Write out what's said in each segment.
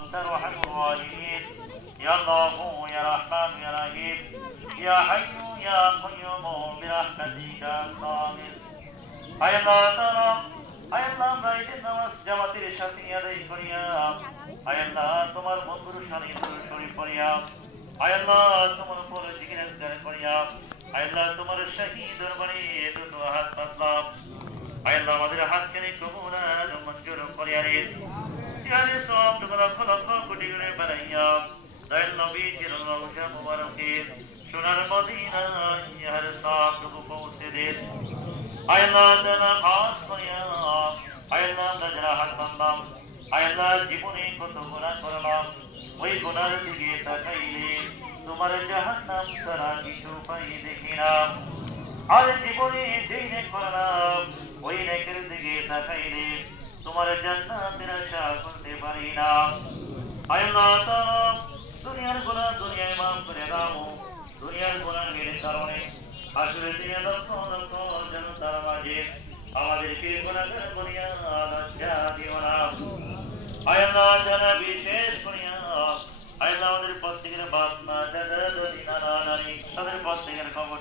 أنت أرحم الراحمين يا الله يا رحمن يا رحيم يا حي يا قيوم برحمتك الخامس হায় আল্লাহ তাআলা হায় আল্লাহ আমরা এই দিন নামাজ জামাতের সাথে আদায় করিয়া হায় আল্লাহ তোমার বন্ধুর সাথে শরীফ করিয়া হায় আল্লাহ তোমার উপর জিজ্ঞাসা করিয়া হায় আল্লাহ তোমার শাহী দরবারে দুটো হাত পাতলাম হায় আল্লাহ আমাদের হাতখানি ইয়ারে সব লক্ষ লক্ষ কোটি করে বানাইয়া দয়াল নবী চির রওজা মুবারকে সোনার মদিনা ইহার সব টুকু পৌঁছে দেন আল্লাহ খাস করিয়া আল্লাহ যারা হাত বাঁধলাম আল্লাহ জীবনে কত গুনাহ করলাম ওই গুনার দিকে তাকাইলে তোমার জাহান্নাম ছাড়া কিছু পাই দেখি না আর জীবনে যেই নেক করলাম ওই নেকের দিকে তাকাইলে তোমার জান্নাতের আশা করতে পারি না আল্লাহ তাআলা দুনিয়ার গুনাহ দুনিয়ায় মাফ করে দাও দুনিয়ার গুনাহের কারণে আসলে দিনে লক্ষ লক্ষ জনতার মাঝে আমাদেরকে গুনাহগার করিয়া লজ্জা দিও না আল্লাহ যারা বিশেষ করিয়া আল্লাহ আমাদের প্রত্যেকের বাপ মা দাদা দাদি নানা নানি তাদের প্রত্যেকের খবর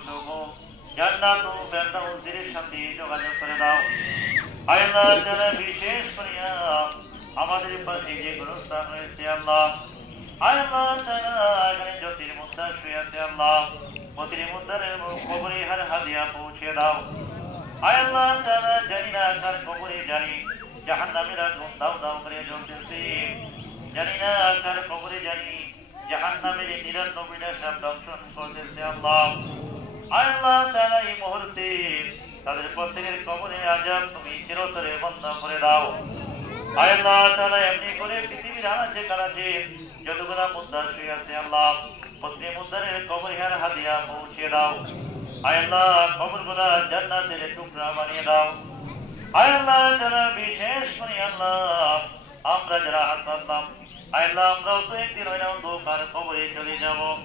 বিশেষ করিয়া আমাদের পাশে যে গুরুস্থান রয়েছে আল্লাহ। আল্লাহ তারা জ্যোতির মুদ্রা শুয়ে আছে আল্লাহ। প্রতিটি মুদ্রার কবরে হার হাদিয়া পৌঁছে দাও। আল্লাহ তারা জানি না কার কবরে জানি জাহান আগুন দাও দাও করে জ্বলতেছে। জানি না কার কবরে জানি জাহান নিরানব্বইটা সব দংশন করতেছে আল্লাহ। আল্লাহ তারা এই মুহূর্তে তাদের প্রত্যেকের কবরে আজাব তুমি চিরতরে বন্ধ করে দাও। আল্লাহ তাআলা একদিন ওই অন্ধকার কবরে চলে যাব।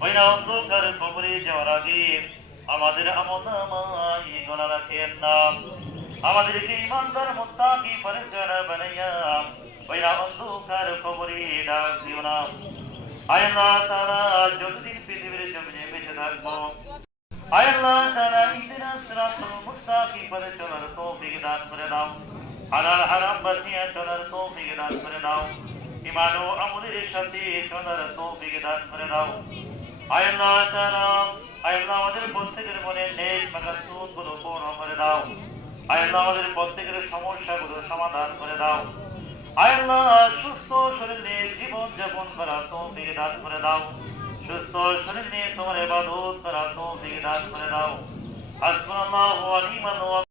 ওই অন্ধকার কবরে যাওয়ার আমাদের আমল নামাই গোনা রাখেন না। আমাদেরকে ইমানদার মুত্তাকি পরিচয় বানাইয়া ওই না অন্ধকার কবরে ডাক দিও না। আল্লাহ তারা যতদিন পৃথিবীর জমিনে বেঁচে থাকব আল্লাহ তারা ইদিনা সিরাতুল মুস্তাকিম পথে চলার তৌফিক দান করে দাও। হালাল হারাম বাঁচিয়ে চলার তৌফিক দান করে দাও। ইমান ও আমলের সাথে চলার তৌফিক দান করে দাও। আল্লাহ তারা আল্লাহ আমাদের প্রত্যেকের মনে নেক মাকাসুদগুলো পূর্ণ করে দাও। আল্লাহ আমাদের প্রত্যেকের সমস্যাগুলো সমাধান করে দাও। আল্লাহ সুস্থ শরীর নিয়ে জীবন যাপন করা তৌফিক দান করে দাও। সুস্থ শরীর নিয়ে তোমার ইবাদত করা তৌফিক দান করে দাও। হাসবুনাল্লাহু ওয়া